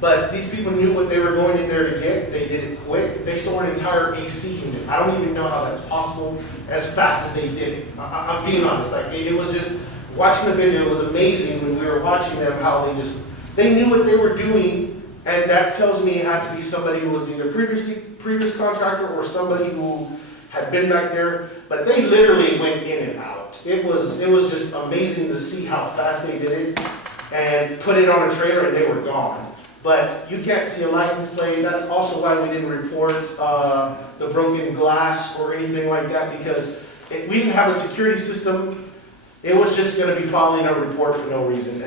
But these people knew what they were going in there to get. They did it quick. They stole an entire AC unit. I don't even know how that's possible as fast as they did it. I'm being honest. Like, it was just, watching the video, it was amazing when we were watching them, how they knew what they were doing. And that tells me it had to be somebody who was either previous contractor or somebody who had been back there. But they literally went in and out. It was just amazing to see how fast they did it and put it on a trailer and they were gone. But you can't see a license plate. That's also why we didn't report the broken glass or anything like that, because we didn't have a security system. It was just going to be filing a report for no reason.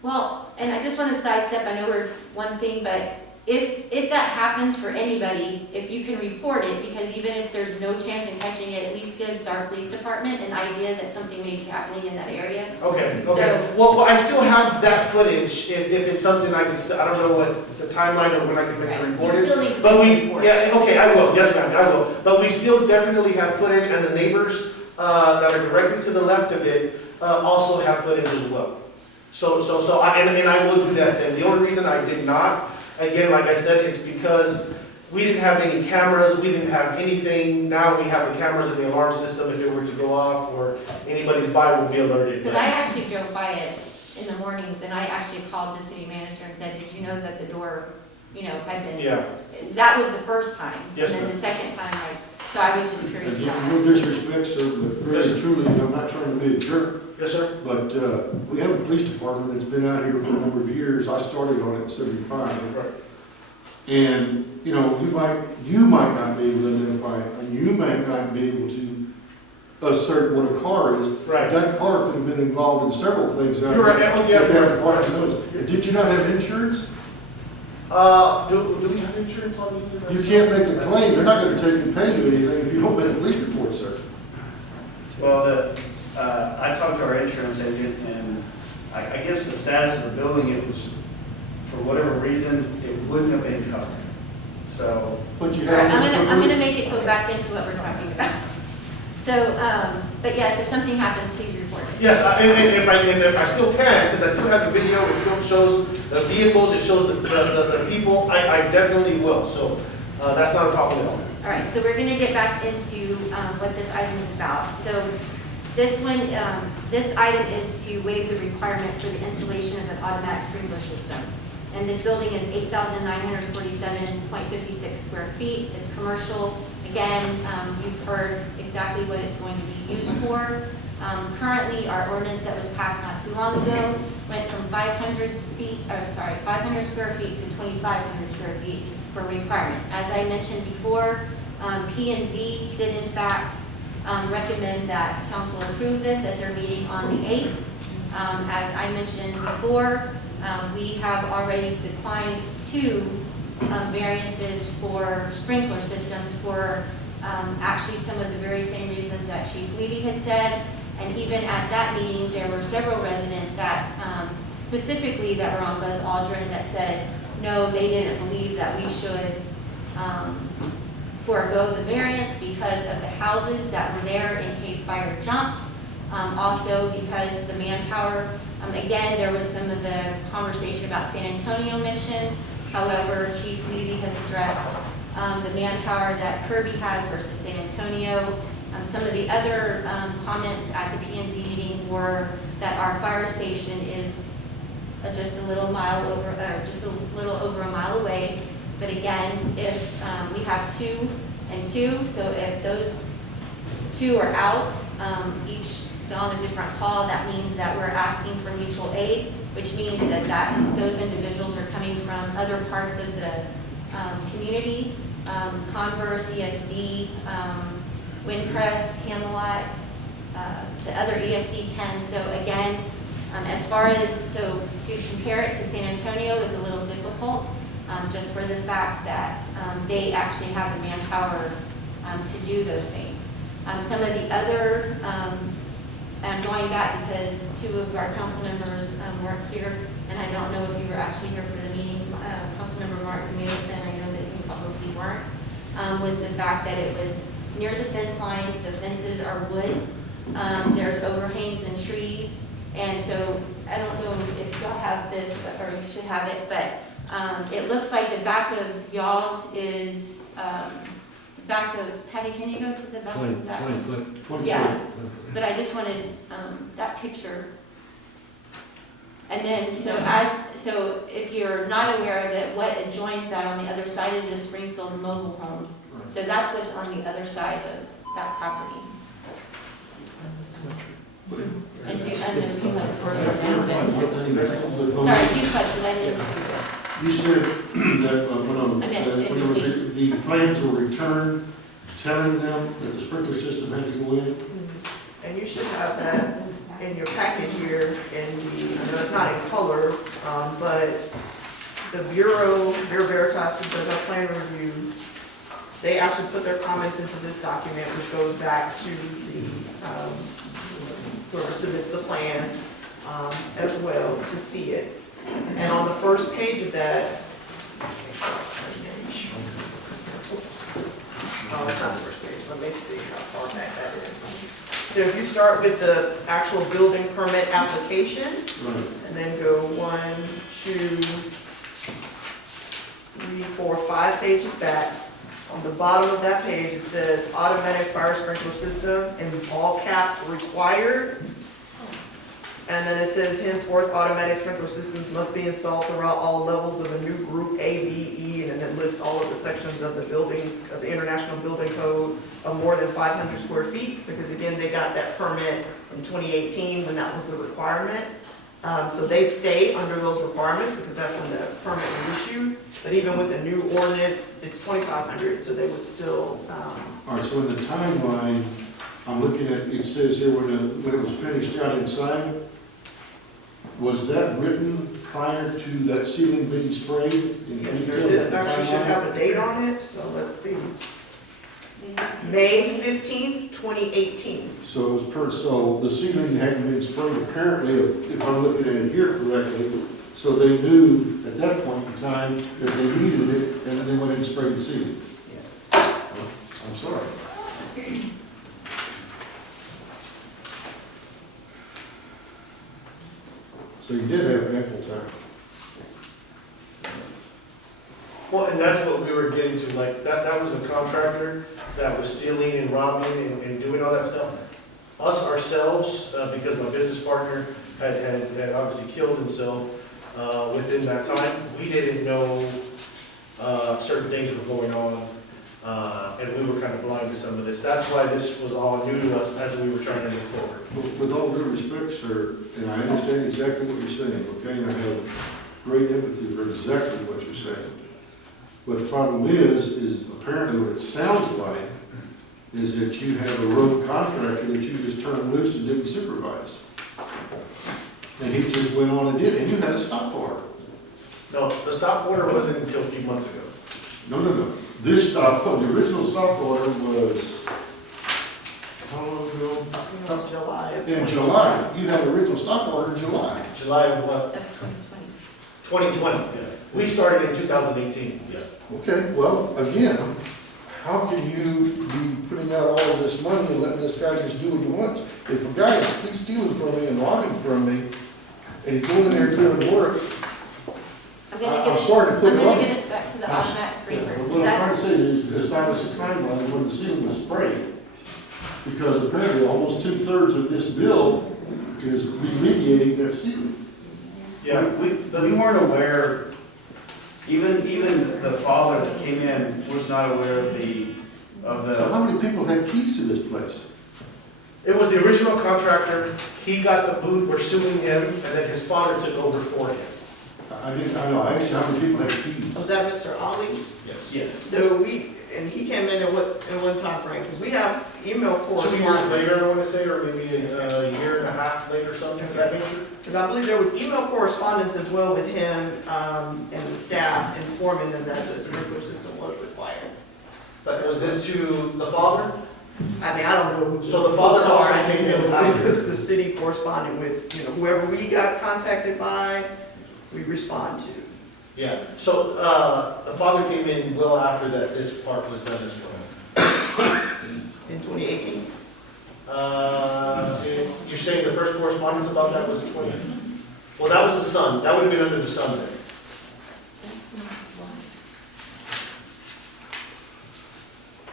Well, and I just want to sidestep, I know we're one thing, but if that happens for anybody, if you can report it, because even if there's no chance in catching it, at least gives our police department an idea that something may be happening in that area. Okay. So, well, I still have that footage if it's something I can still, I don't know what the timeline of when I can make the report you is. still need to But make a report. yes, okay, I will, yes ma'am, I will. But we still definitely have footage, and the neighbors that are directly to the left of it also have footage as well. So I will do that then. The only reason I did not, again, like I said, it's because we didn't have any cameras, we didn't have anything. Now we have the cameras and the alarm system. If it were to go off or anybody's by will be alerted. Because I actually drove by it in the mornings, and I actually called the city manager and said, did you know that the door, had been, Yeah. That was the first time. Yes, and then ma'am. the second time, so I was just curious about No that. disrespect, sir, but really truly, I'm not trying to be a jerk, Yes, sir. but we have a police department that's been out here for a number of years. I started on it in '75. Right. And, you might not be able to identify, and you might not be able to assert what a car is. Right. That car could have been involved in several things out You're right, there. yeah, That yeah. department knows. Did you not have insurance? Do we have insurance on you? You can't make a claim. They're not gonna take and pay you anything if you don't make a police report, sir. Well, I talked to our insurance agent, and I guess the status of the building, it was, for whatever reason, it wouldn't have been covered. So, But you All right, have. I'm gonna make it go back into what we're talking about. So, but yes, if something happens, please report it. Yes, and if I still can, because I still have the video, it still shows the vehicles, it shows the people, I definitely will. So that's not a problem at all. All right, so we're gonna get back into what this item is about. So this one, this item is to waive the requirement for the installation of an automatic sprinkler system. And this building is 8,947.56 square feet. It's commercial. Again, you've heard exactly what it's going to be used for. Currently, our ordinance that was passed not too long ago went from 500 square feet to 2,500 square feet for requirement. As I mentioned before, P&Z did in fact recommend that council approve this at their meeting on the 8th. As I mentioned before, we have already declined 2 variances for sprinkler systems for actually some of the very same reasons that Chief Levy had said. And even at that meeting, there were several residents that specifically that were on Buzz Aldrin that said, no, they didn't believe that we should forego the variance because of the houses that were there in case fire jumps. Also because the manpower, again, there was some of the conversation about San Antonio mentioned. However, Chief Levy has addressed the manpower that Kirby has versus San Antonio. Some of the other comments at the P&Z meeting were that our fire station is just a little over a mile away. But again, if we have 2 and 2, so if those 2 are out, each on a different call, that means that we're asking for mutual aid, which means that those individuals are coming from other parts of the community, Converse, ESD, Windcrest, Camelot, the other ESD 10. So again, as far as, to compare it to San Antonio is a little difficult, just for the fact that they actually have the manpower to do those things. Some of the other, and I'm going back because 2 of our council members weren't here, and I don't know if you were actually here for the meeting. Councilmember Martin may have been, I know that you probably weren't, was the fact that it was near the fence line. The fences are wood. There's overhangs and trees, and so I don't know if y'all have this, or you should have it, but it looks like the back of y'all's is, back of, Patty, can you go to the back of that? 20 foot. 20 Yeah. foot. But I just wanted that picture. And then, so if you're not aware of it, what adjoins that on the other side is the Springfield Mobile Homes. Right. So that's what's on the other side of that property. And It's- then duplexes further down, but, But- sorry, duplexes, I didn't. You said that, I meant in when the plans were returned, telling them that the sprinkler system had to go in? And you should have that in your package here in the, I know it's not in color, but the Bureau Veritas, who does our plan review, they actually put their comments into this document, which goes back to the, whoever submits the plans, as well, to see it. And on the first page of that, oh, it's not the first page, let me see how far back that is. So if you start with the actual building permit application, Right. and then go 1, 2, 3, 4, 5 pages back, on the bottom of that page, it says automatic fire sprinkler system, in all caps, required. And then it says henceforth, automatic sprinkler systems must be installed throughout all levels of a new group A, B, E, and then it lists all of the sections of the building, of the International Building Code of more than 500 square feet, because again, they got that permit in 2018 when that was the requirement. So they stay under those requirements because that's when the permit was issued. But even with the new ordinance, it's 2,500, so they would still, All right, so in the timeline, I'm looking at, it says here when it was finished out inside, was that written prior to that ceiling being sprayed? in yes, sir, detail? this actually should have a date on it, so let's see. May 15th, 2018. So it was so the ceiling hadn't been sprayed apparently, if I'm looking at it here correctly, so they knew at that point in time that they needed it, and then they went and sprayed the ceiling. Yes. I'm sorry. So you did have ample time. Well, and that's what we were getting to, like, that was a contractor that was stealing and robbing and doing all that stuff. Us ourselves, because my business partner had obviously killed himself, within that time, we didn't know, certain things were going on, and we were kind of blind to some of this. That's why this was all new to us as we were trying to move forward. With all due respect, sir, and I understand exactly what you're saying, okay, and I have great empathy for exactly what you're saying. But the problem is apparently what it sounds like is that you have a rogue contractor that you just turned loose and didn't supervise. And he just went on and did it, and you had a stop order. No, the stop order wasn't until a few months ago. No. This stop, the original stop order was, how long ago? I think it was July. of In 2020. July. You had the original stop order in July. July of what? Of 2020. 2020. We started in 2018. Okay, well, again, how can you be putting out all of this money and letting this guy just do what he wants? If a guy is stealing from me and robbing from me, and he's going in there doing work, I'm gonna I'm get us, sorry to put I'm it gonna on. get us back to the automatic sprinkler. What because I'm trying to that's- say is establish a timeline when the ceiling was sprayed. Because apparently almost 2/3 of this bill is remediating that ceiling. Yeah, We weren't aware, even the father that came in was not aware of So how many people had keys to this place? it was the original contractor. He got the boot, we're suing him, and then his father took over for him. I know, I asked you how many people had Was keys. that Mr. Ali? Yeah. So and he came in in what time frame? Because we have email 2 years correspondence. later, I want to say, or maybe a year and a half later, something of that nature. Because I believe there was email correspondence as well with him and the staff informing them that the sprinkler system was required. But was this to the father? I mean, I don't know who So the father folks are, also I just came in know after. it was the city corresponding with, whoever we got contacted by, we respond to. Yeah, so, the father came in well after that, this part was done as well. In 2018? You're saying the first correspondence about that was 20? Well, that was the sun, that would have been under the sun there. That's not why.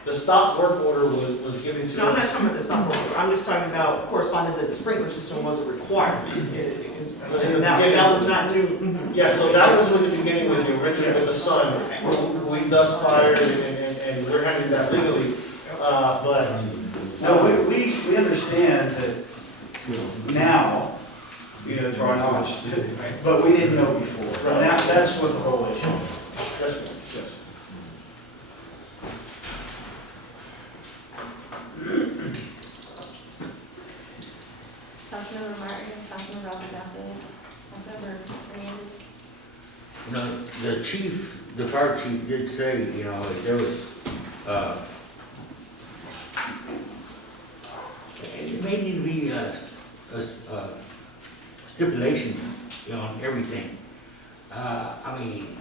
The stop work order was given to No, I'm not us. talking about the stop work order. I'm just talking about correspondence that the sprinkler system was a requirement. I'm saying that was not due. Mhm. Yeah, so that was in the beginning with the original, with the sun, we thus fired and we're handling that legally, but. No, we understand that now, to our knowledge, but we didn't know before. And that's what the whole issue is. Yes, yes. Councilmember Martin, Councilmember Alvarado, Councilmember Hernandez. The fire chief did say, there was, it may need to be a stipulation, on everything. I mean,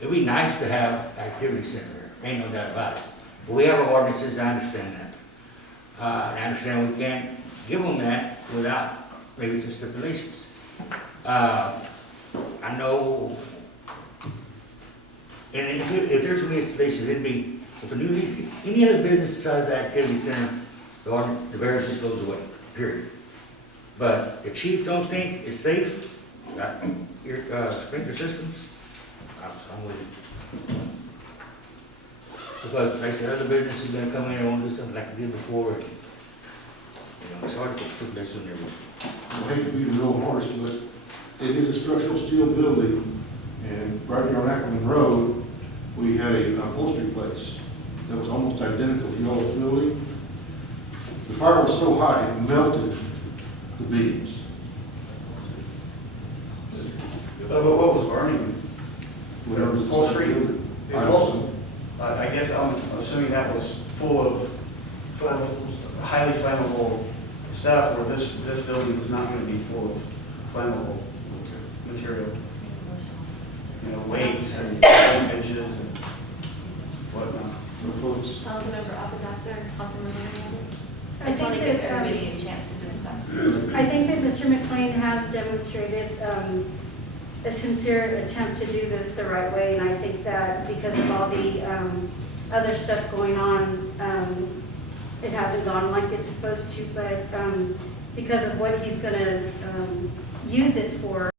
it'd be nice to have activity center, ain't no doubt about it. But we have our ordinances, I understand that. And I understand we can't give them that without maybe some stipulations. I know, and if there's any stipulations, it'd be, if a new lease, any other business besides the activity center, the variance just goes away, period. But the chief don't think it's safe, your sprinkler systems, I'm with you. Because like I said, other businesses are gonna come in and want to do something like they did before. It's hard to put stipulations in there. I hate to be the old horse, but it is a structural steel building, and right here on Ackerman Road, we had a upholstery place that was almost identical to y'all's building. The fire was so high, it melted the beams. But what was burning? Whatever was Upholstery? I don't. I guess I'm assuming that was full of highly flammable stuff, where this building was not going to be full of flammable material. Weights and benches and whatnot. Councilmember Alvarado, Councilmember Hernandez. I I just want think to give that, everybody a chance to discuss. I think that Mr. McLean has demonstrated a sincere attempt to do this the right way, and I think that because of all the other stuff going on, it hasn't gone like it's supposed to, but because of what he's going to use it for,